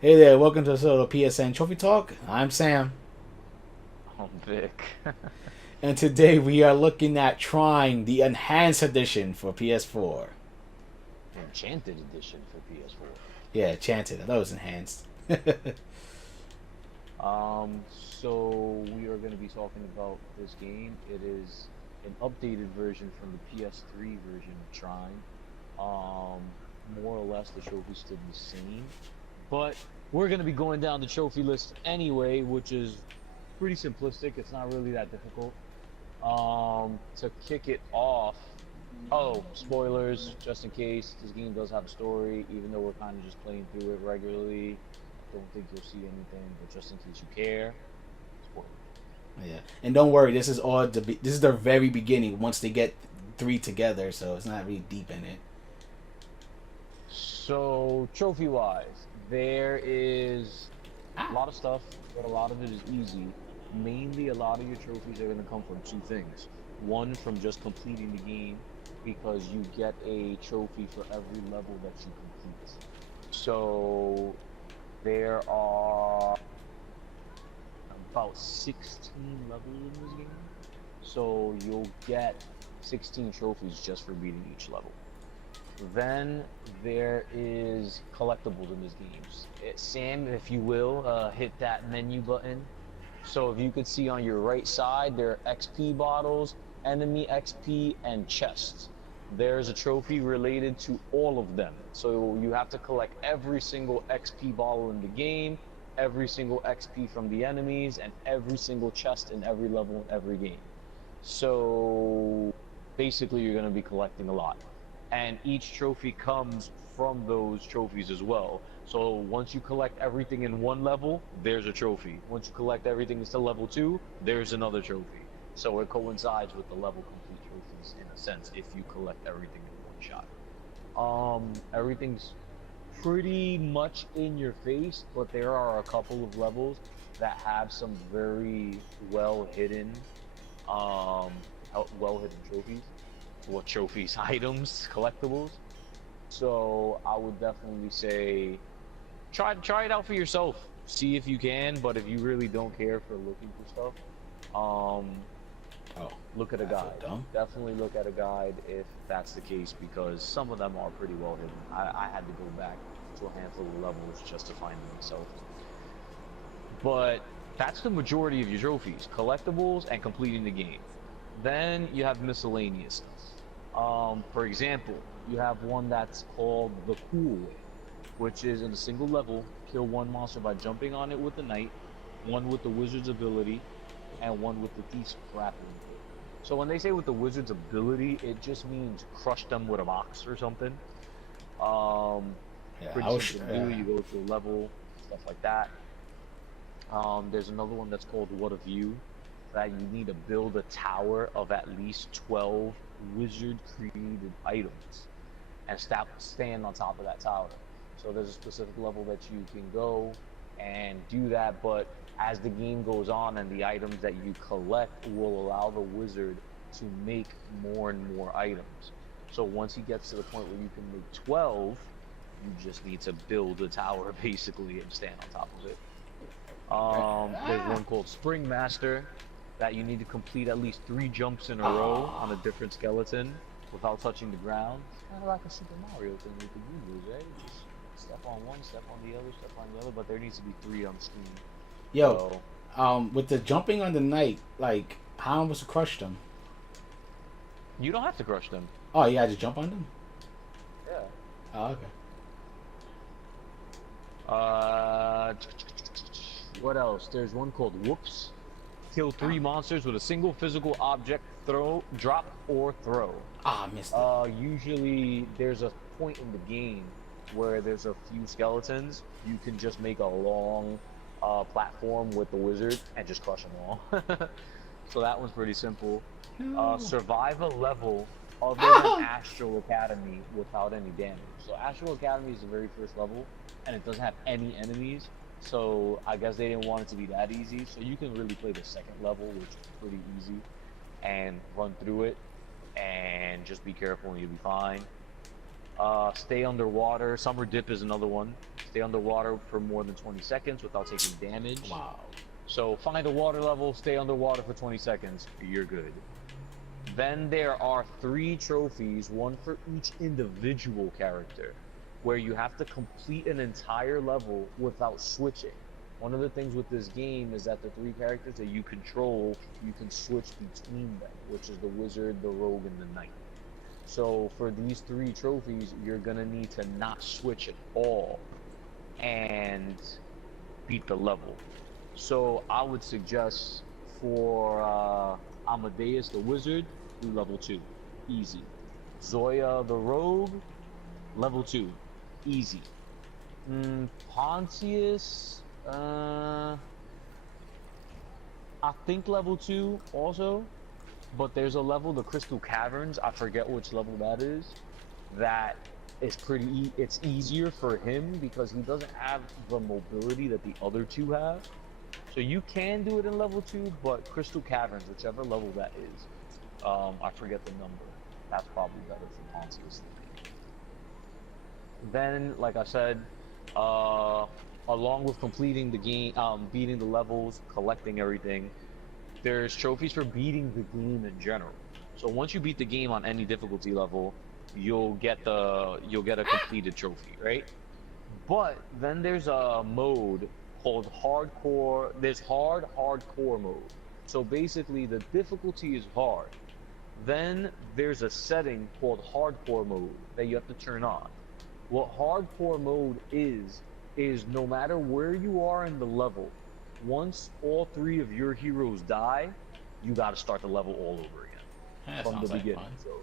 Hey there, welcome to the PSN Trophy Talk. I'm Sam, Oh, Vic. and today we are looking at trying the Enhanced Edition for PS4. Enchanted Edition for PS4. Yeah, Enchanted. I thought it was Enhanced. So we are going to be talking about this game. It is an updated version from the PS3 version of Trine. More or less, the trophies stood the same, but we're going to be going down the trophy list anyway, which is pretty simplistic. It's not really that difficult. To kick it off, oh, spoilers, just in case, this game does have a story, even though we're kind of just playing through it regularly. Don't think you'll see anything, but just in case you care, spoilers. Yeah, and don't worry, this is this is their very beginning. Once they get three together, so it's not really deep in it. So, trophy-wise, there is a lot of stuff, but a lot of it is easy. Mainly, a lot of your trophies are going to come from two things. One, from just completing the game, because you get a trophy for every level that you complete. So, there are about 16 levels in this game. So you'll get 16 trophies just for beating each level. Then there is collectibles in this game. Sam, if you will, hit that menu button. So if you could see on your right side, there are XP bottles, enemy XP, and chests. There's a trophy related to all of them. So you have to collect every single XP bottle in the game, every single XP from the enemies, and every single chest in every level in every game. So basically, you're going to be collecting a lot. And each trophy comes from those trophies as well. So once you collect everything in one level, there's a trophy. Once you collect everything to level two, there's another trophy. So it coincides with the level complete trophies in a sense if you collect everything in one shot. Everything's pretty much in your face, but there are a couple of levels that have some very well hidden, um, well hidden trophies. Well, trophies, items, collectibles. So I would definitely say try it out for yourself. See if you can, but if you really don't care for looking for stuff, um, Oh, look at a I feel guide. dumb. Definitely look at a guide if that's the case, because some of them are pretty well hidden. I had to go back to a handful of levels just to find them myself. But that's the majority of your trophies, collectibles and completing the game. Then you have miscellaneous stuff. For example, you have one that's called the Cool Way, which is in a single level, kill one monster by jumping on it with the knight, one with the wizard's ability, and one with the thief's grappling hook. So when they say with the wizard's ability, it just means crush them with a box or something. Um, Yeah, Pretty simple to do. You go to a level, stuff like that. There's another one that's called What a View, that you need to build a tower of at least 12 wizard created items and stand on top of that tower. So there's a specific level that you can go and do that, but as the game goes on and the items that you collect will allow the wizard to make more and more items. So once he gets to the point where you can make 12, you just need to build a tower basically and stand on top of it. There's one called Spring Master that you need to complete at least 3 jumps in a row on a Ah, different skeleton without touching the ground. It's kind of like a Super Mario thing with the Goombas, right? Just step on one, step on the other, step on the other, but there needs to be three on the screen. yo, So with the jumping on the knight, like how am I supposed to crush them? you don't have to crush them. Oh, yeah, I just jump on them. Yeah. Oh, okay. Uh, what else? There's one called Whoops. Kill Ah, 3 monsters with a single physical object, drop, or throw. I missed it. Usually there's a point in the game where there's a few skeletons. You can just make a long platform with the wizard and just crush them all. So that one's pretty simple. No. Survive a level other than Ah! Astral Academy without any damage. So Astral Academy is the very first level, and it doesn't have any enemies. So I guess they didn't want it to be that easy. So you can really play the second level, which is pretty easy, and run through it, and just be careful and you'll be fine. Stay underwater. Summer Dip is another one. stay underwater for more than 20 seconds without taking damage. Wow. So find a water level, stay underwater for 20 seconds, you're good. Then there are 3 trophies, one for each individual character, where you have to complete an entire level without switching. One of the things with this game is that the 3 characters that you control, you can switch between them, which is the wizard, the rogue, and the knight. So for these 3 trophies, you're gonna need to not switch at all and beat the level. So I would suggest for Amadeus the wizard, do level 2, easy. Zoya the rogue, level 2, easy. Pontius, I think level 2 also, but there's a level, the Crystal Caverns, I forget which level that is, that is it's easier for him because he doesn't have the mobility that the other 2 have. So you can do it in level 2, but Crystal Caverns, whichever level that is, I forget the number, that's probably better for Pontius. Then, like I said, along with completing the game, beating the levels, collecting everything, there's trophies for beating the game in general. So once you beat the game on any difficulty level, you'll get a completed trophy, right? But then there's a mode called hardcore. There's hardcore mode. So basically the difficulty is hard. Then there's a setting called hardcore mode that you have to turn on. What hardcore mode is no matter where you are in the level, once all 3 of your heroes die, you got to start the level all over again from the beginning. So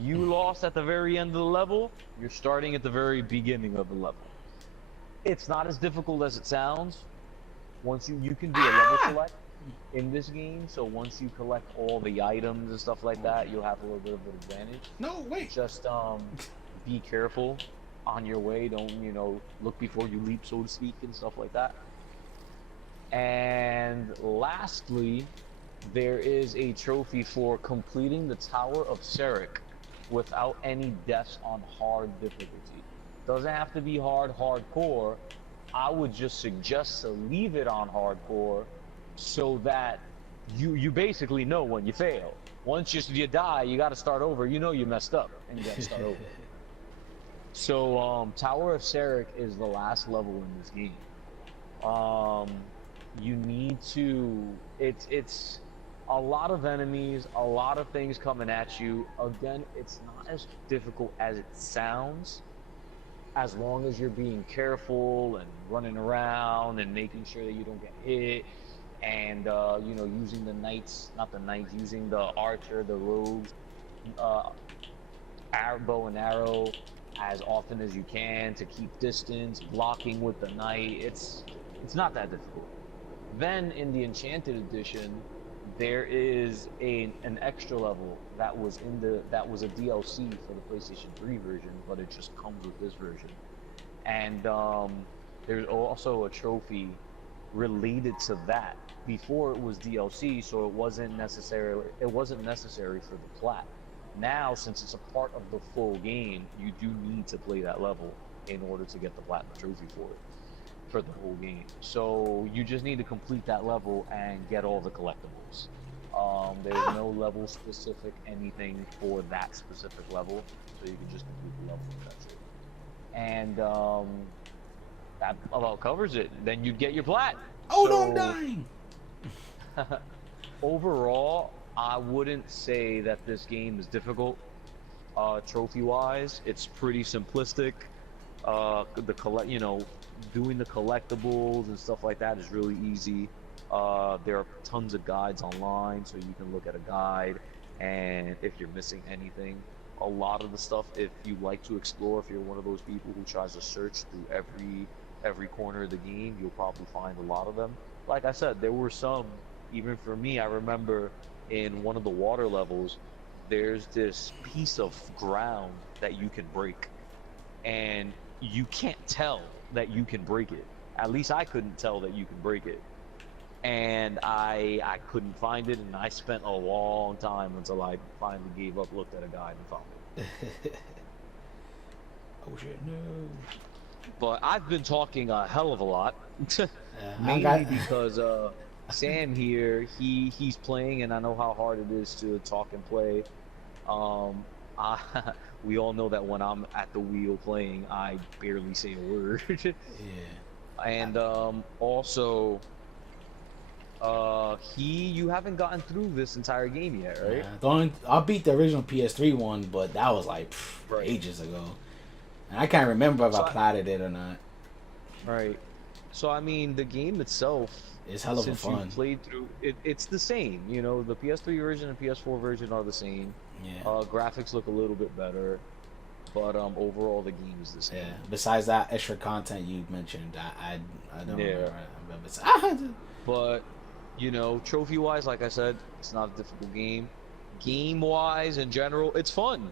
you lost at the very end of the level, you're starting at the very beginning of the level. It's not as difficult as it sounds. Once you can do a level select in this game, so once you collect all the items and stuff like that, you'll have a little bit of an advantage. No, wait. Just be careful on your way. Don't, look before you leap, so to speak, and stuff like that. And lastly, there is a trophy for completing the Tower of Serik without any deaths on hard difficulty. Doesn't have to be hardcore. I would just suggest to leave it on hardcore so that you basically know when you fail. Once you die, you got to start over. You know you messed up, and you got to start over. So Tower of Serik is the last level in this game. You need to. It's a lot of enemies, a lot of things coming at you. Again, it's not as difficult as it sounds, as long as you're being careful and running around and making sure that you don't get hit, and using the knights, using the archer, the rogues, bow and arrow as often as you can to keep distance, blocking with the knight. It's not that difficult. Then in the Enchanted Edition, there is an extra level that was a DLC for the PlayStation 3 version, but it just comes with this version. And there's also a trophy related to that. Before it was DLC, so it wasn't necessary for the plat. Now, since it's a part of the full game, you do need to play that level in order to get the platinum trophy for the whole game. So you just need to complete that level and get all the collectibles. There's no level specific anything for that specific level, so you can just complete the level and that's it. And that about covers it. Then you'd get your plat. Oh no, I'm dying! Overall, I wouldn't say that this game is difficult. Trophy-wise, it's pretty simplistic. Doing the collectibles and stuff like that is really easy. There are tons of guides online, so you can look at a guide, and if you're missing anything, a lot of the stuff, if you like to explore, if you're one of those people who tries to search through every corner of the game, you'll probably find a lot of them. Like I said, there were some, even for me, I remember in one of the water levels, there's this piece of ground that you can break, and you can't tell that you can break it. At least I couldn't tell that you can break it. And I couldn't find it, and I spent a long time until I finally gave up, looked at a guide, and found it. Oh shit, no. But I've been talking a hell of a lot, I mainly got. because Sam here, he's playing, and I know how hard it is to talk and play. Um, I, we all know that when I'm at the wheel playing, I barely say a word. Yeah. And also, you haven't gotten through this entire game yet, right? I beat the original PS3 one, but that was like Right. ages ago, and I can't remember if I So, platted it or not. right. So I mean, the game itself, It's hell of a since you've fun. played through it, it's the same. You know, the PS3 version and PS4 version are the same. Yeah. Graphics look a little bit better, but overall the game is the Yeah. same. Besides that extra content you mentioned, I don't Yeah. remember. But you know, trophy wise, like I said, it's not a difficult game. Game wise, in general, it's fun.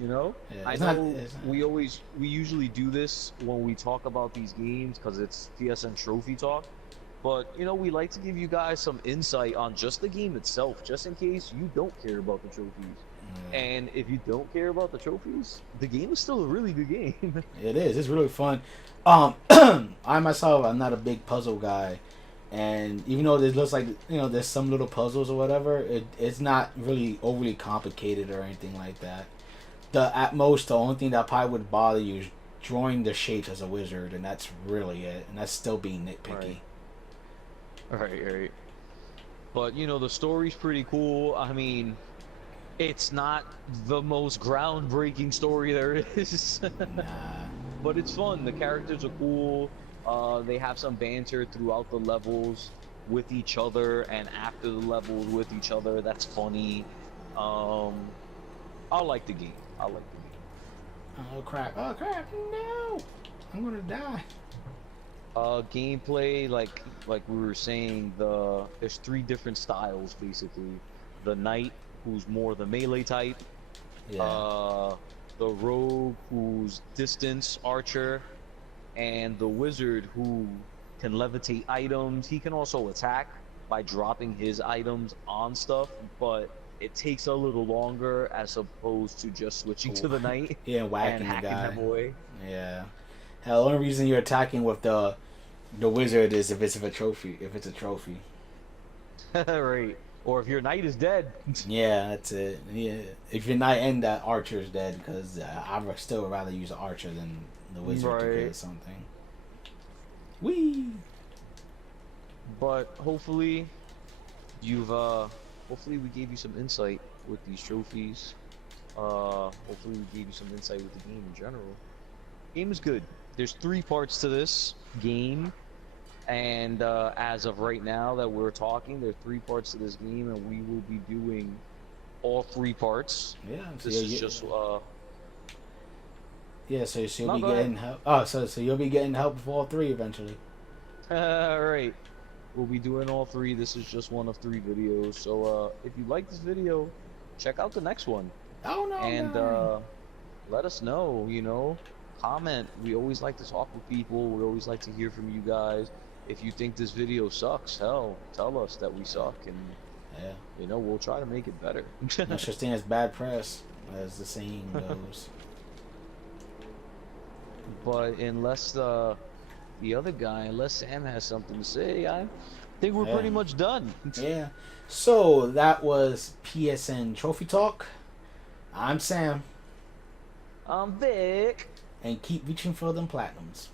You know, Yeah, I it's not. know we usually do this when we talk about these games because it's PSN trophy talk. But you know, we like to give you guys some insight on just the game itself, just in case you don't care about the trophies. And if you don't care about the trophies, the game is still a really good game. It is. It's really fun. I myself, I'm not a big puzzle guy, and even though it looks like there's some little puzzles or whatever, it's not really overly complicated or anything like that. At most, the only thing that probably would bother you is drawing the shapes as a wizard, and that's really it. And that's still being nitpicky. Right. But you know, the story's pretty cool. I mean, it's not the most groundbreaking story there is, Nah. but it's fun. The characters are cool. They have some banter throughout the levels with each other and after the levels with each other. That's funny. Um, I like the game. I like the game. Oh crap! Oh crap! No! I'm gonna die. Gameplay, like we were saying, there's three different styles basically. The knight, who's more the melee type. Yeah. The rogue, who's distance archer, and the wizard, who can levitate items. He can also attack by dropping his items on stuff, but it takes a little longer as opposed to just switching to the knight Yeah, and whacking the hacking guy. them away. Yeah. Hell, the only reason you're attacking with the wizard is if it's a trophy. If it's a trophy. Right. Or if your knight is dead. Yeah, that's it. Yeah, if your knight and that archer is dead, because I would still rather use an archer than the wizard to kill something. Whee! But hopefully hopefully we gave you some insight with these trophies. Hopefully we gave you some insight with the game in general. Game is good. There's 3 parts to this game, and as of right now that we're talking, there are 3 parts to this game, and we will be doing all 3 parts. Yeah, This is just yeah, so you'll No, be go ahead. getting help. Oh, so you'll be getting help with all 3 eventually. Alright. We'll be doing all 3. This is just one of 3 videos. So if you like this video, check out the next one. Oh no! And no. let us know, you know. Comment. We always like to talk with people. We always like to hear from you guys. If you think this video sucks, hell, tell us that we suck, and Yeah. you know, we'll try to make it better. No such thing as bad press, as the saying goes. But unless the other guy, unless Sam has something to say, I think we're pretty much done. Yeah. So that was PSN Trophy Talk. I'm Sam. I'm Vic. And keep reaching for them platinums.